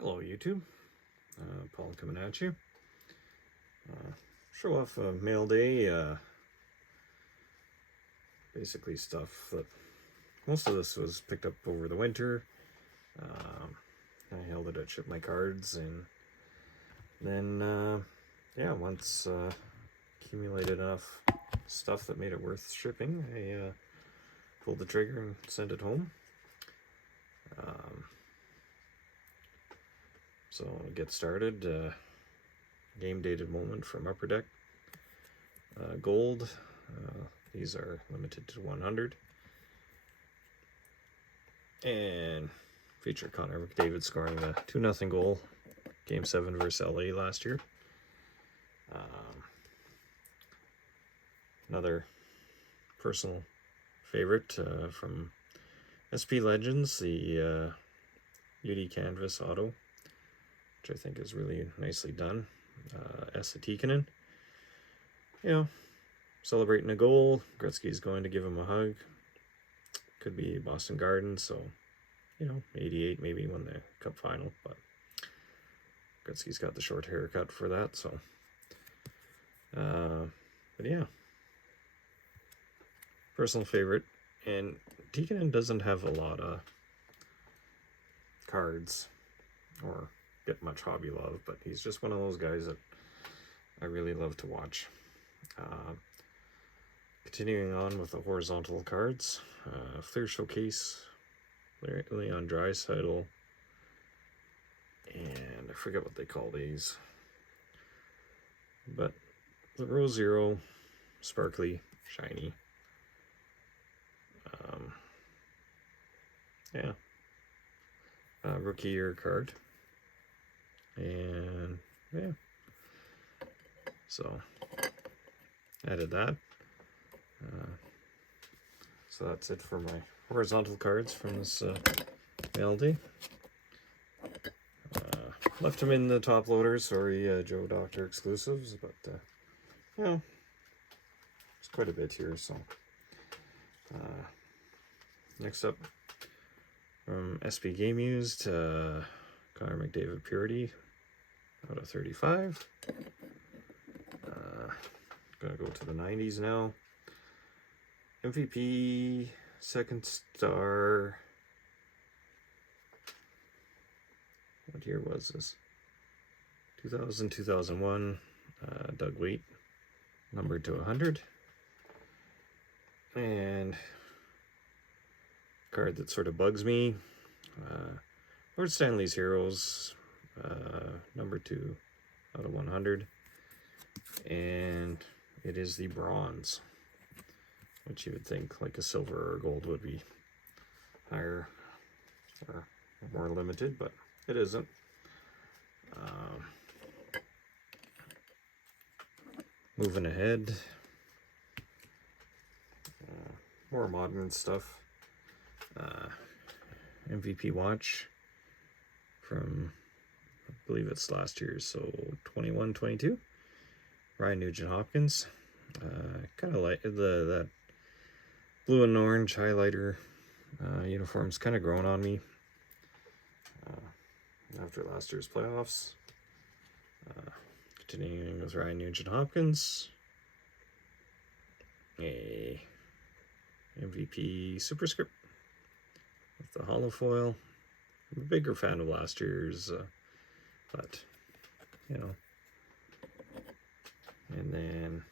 Hello YouTube, Paul coming at you. Show off mail day, basically stuff that most of this was picked up over the winter. I held it at Ship My Cards, and then yeah, once accumulated enough stuff that made it worth shipping, I pulled the trigger and sent it home. So to get started, game dated moment from Upper Deck. Gold, these are limited to 100. And feature Connor McDavid scoring the 2-0 goal, Game 7 versus LA last year. Another personal favorite from SP Legends, the UD Canvas Auto, which I think is really nicely done. Esa Tikkanen, you know, celebrating a goal. Gretzky's going to give him a hug. Could be Boston Garden, so, you know, 88 maybe won the Cup final, but Gretzky's got the short haircut for that, so. But yeah, personal favorite. And Tikkanen doesn't have a lot of cards or get much hobby love, but he's just one of those guys that I really love to watch. Continuing on with the horizontal cards, Flair Showcase, Leon Draisaitl, and I forget what they call these, but the Row Zero, sparkly, shiny. Yeah, rookie year card, and yeah, so added that. So that's it for my horizontal cards from this mail day. Left them in the top loaders, sorry, Joe Doctor exclusives, but you know, it's quite a bit here. So next up, from SP Game Used, Connor McDavid Purity out of 35. Gonna go to the 90s now. MVP, second star. What year was this? 2000, 2001. Doug Weight, numbered to 100. And card that sort of bugs me. Lord Stanley's Heroes, number 2 out of 100. And it is the bronze, which you would think like a silver or gold would be higher or more limited, but it isn't. Moving ahead, more modern stuff. MVP watch from, I believe it's last year, so 21-22. Ryan Nugent-Hopkins. Kind of like that blue and orange highlighter uniform's kind of grown on me after last year's playoffs. Continuing with Ryan Nugent-Hopkins, a MVP superscript with the hollow foil. I'm a bigger fan of last year's, but you know. And then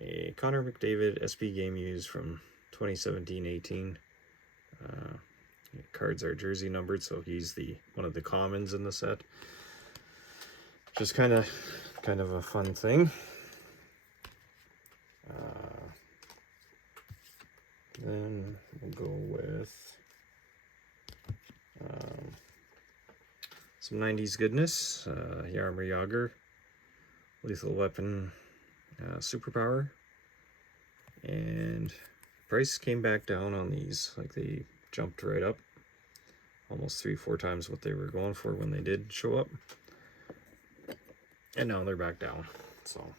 a Connor McDavid SP Game Used from 2017-18. Cards are jersey numbered, so he's one of the commons in the set. Just kind of a fun thing. Then we'll go with some 90s goodness. Jaromir Jagr, Lethal Weapon Superpower. And price came back down on these, like they jumped right up. Almost 3-4 times what they were going for when they did show up. And now they're back down. So,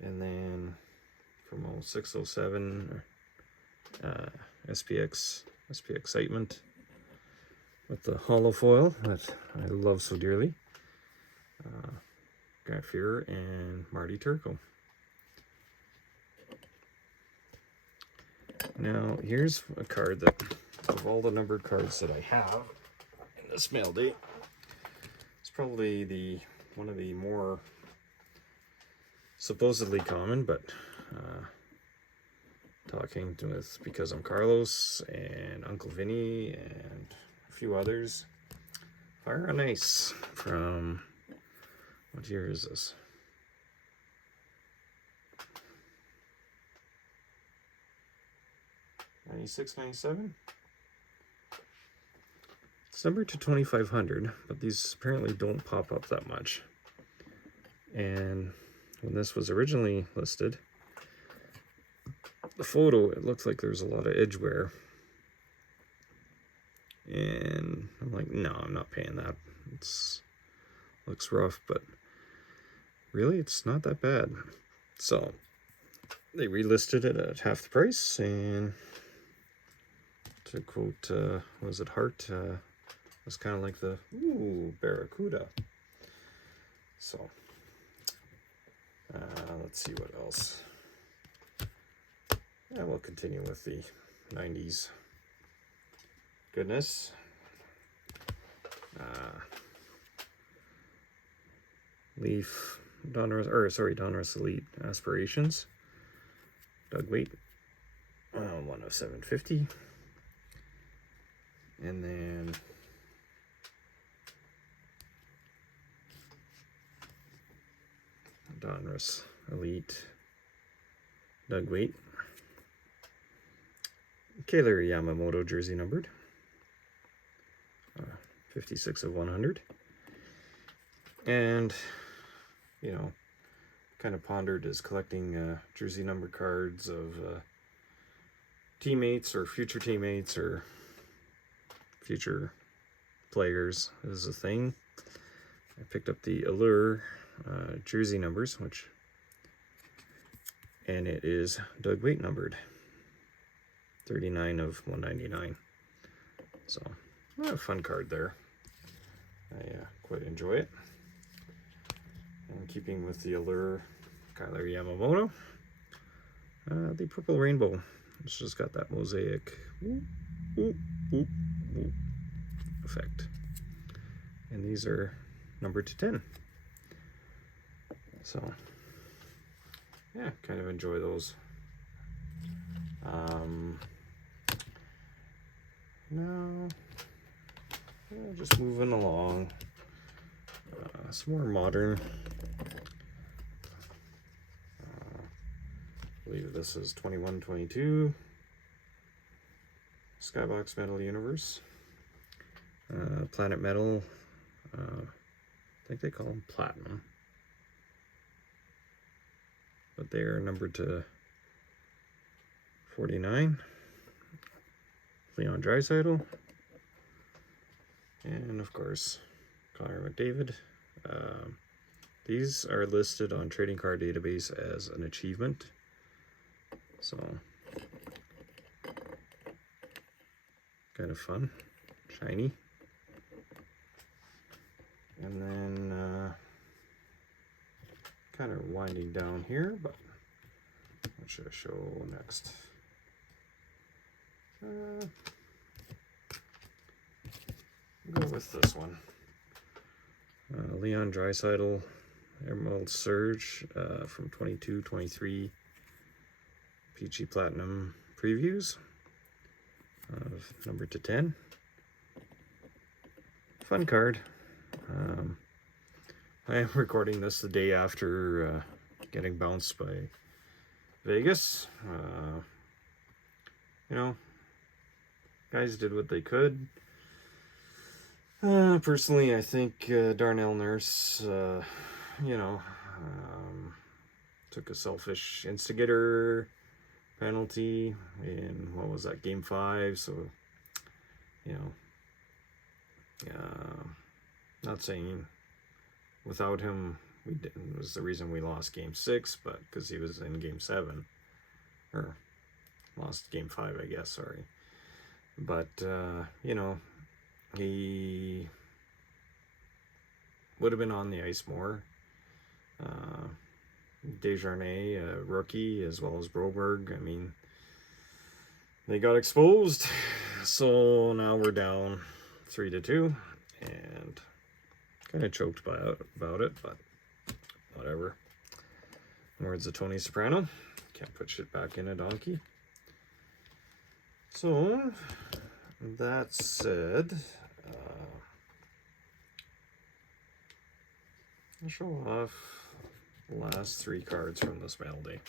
and then from 06-07, SP Excitement with the hollow foil that I love so dearly. Grant Fuhrer and Marty Turco. Now, here's a card that, of all the numbered cards that I have in this mail date, it's probably one of the more supposedly common, but talking with Because I'm Carlos and Uncle Vinny and a few others. Fire on Ice from, what year is this? '96, '97? It's numbered to 2,500, but these apparently don't pop up that much. And when this was originally listed, the photo, it looks like there's a lot of edge wear. And I'm like, no, I'm not paying that. Looks rough, but really, it's not that bad. So they relisted it at half the price, and to quote, was it Hart? Was kind of like the, ooh, Barracuda. So, let's see what else. Yeah, we'll continue with the 90s goodness. Leaf, Donruss Elite Aspirations. Doug Weight, 1 of 750. And then Donruss Elite Doug Weight. Keiler Yamamoto jersey numbered. 56 of 100. And, you know, kind of pondered as collecting jersey number cards of teammates or future teammates or future players is a thing. I picked up the Allure jersey numbers, and it is Doug Weight numbered. 39 of 199. So, a fun card there. I quite enjoy it. And keeping with the Allure Keiler Yamamoto, the Purple Rainbow. It's just got that mosaic effect. And these are numbered to 10. So, yeah, kind of enjoy those. Now, yeah, just moving along. Some more modern. I believe this is 21-22. Skybox Metal Universe. Planet Metal. I think they call them Platinum. But they are numbered to 49. Leon Draisaitl. And of course, Connor McDavid. These are listed on Trading Card Database as an achievement. So, kind of fun. Shiny. And then, kind of winding down here, but what should I show next? Go with this one. Leon Draisaitl Emerald Surge from 22-23 Peachy Platinum previews, numbered to 10. Fun card. I am recording this the day after getting bounced by Vegas. You know, guys did what they could. Personally, I think Darnell Nurse, you know, took a selfish instigator penalty in, what was that, Game 5, so, you know, not saying without him, it was the reason we lost Game 6, but because he was in Game 7, or lost Game 5, I guess, sorry. But, you know, He would have been on the ice more. Desjardins, a rookie, as well as Broberg. I mean, they got exposed, so now we're down 3-2, and kind of choked about it, but whatever. In words of Tony Soprano, can't put shit back in a donkey. So, that said, I'll show off the last 3 cards from this mail day.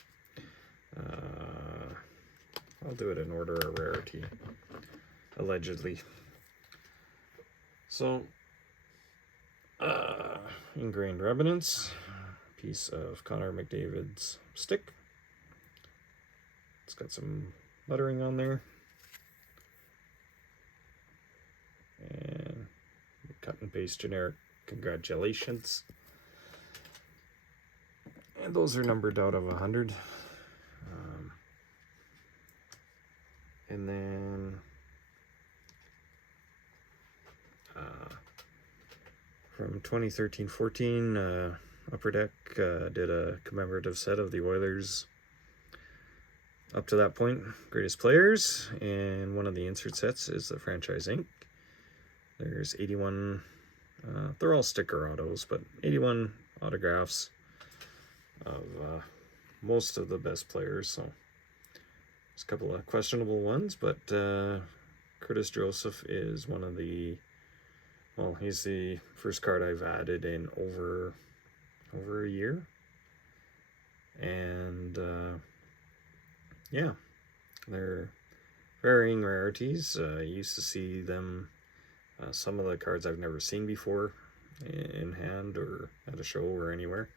I'll do it in order of rarity, allegedly. So, Ingrained Revenants, piece of Connor McDavid's stick. It's got some lettering on there. And cut and paste generic congratulations. And those are numbered out of 100. And then from 2013-14, Upper Deck did a commemorative set of the Oilers up to that point, greatest players, and one of the insert sets is the franchise ink. There's 81, they're all sticker autos, but 81 autographs of most of the best players. So there's a couple of questionable ones, but Curtis Joseph is one of the, well, he's the first card I've added in over a year. And yeah, they're varying rarities. I used to see them, some of the cards I've never seen before in hand or at a show or anywhere.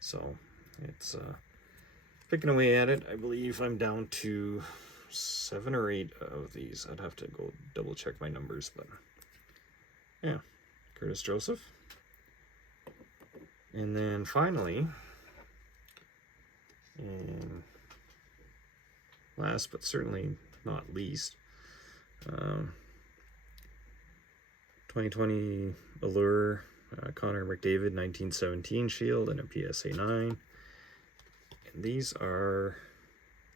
So it's picking away at it. I believe I'm down to 7 or 8 of these. I'd have to go double check my numbers, but yeah, Curtis Joseph. And then finally, and last but certainly not least, 2020 Allure, Connor McDavid 1917 Shield and a PSA 9. And these are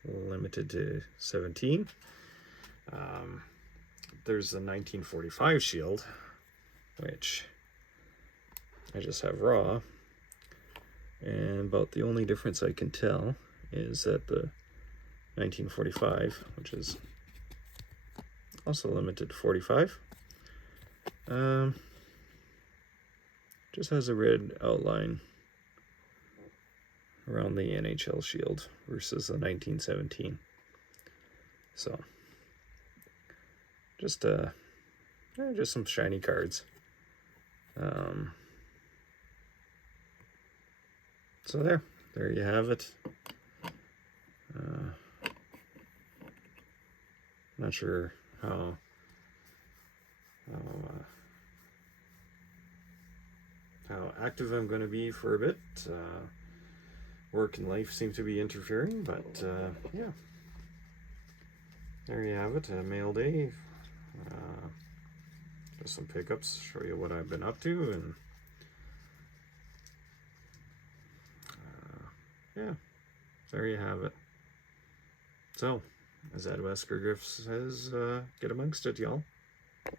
limited to 17. There's the 1945 Shield, which I just have raw. And about the only difference I can tell is that the 1945, which is also limited to 45, just has a red outline around the NHL Shield versus the 1917. So just some shiny cards. So there you have it. Not sure how active I'm going to be for a bit. Work and life seem to be interfering, but yeah. There you have it, mail day. Just some pickups, show you what I've been up to, and yeah, there you have it. So, as Ed Wesker Griff says, get amongst it, y'all.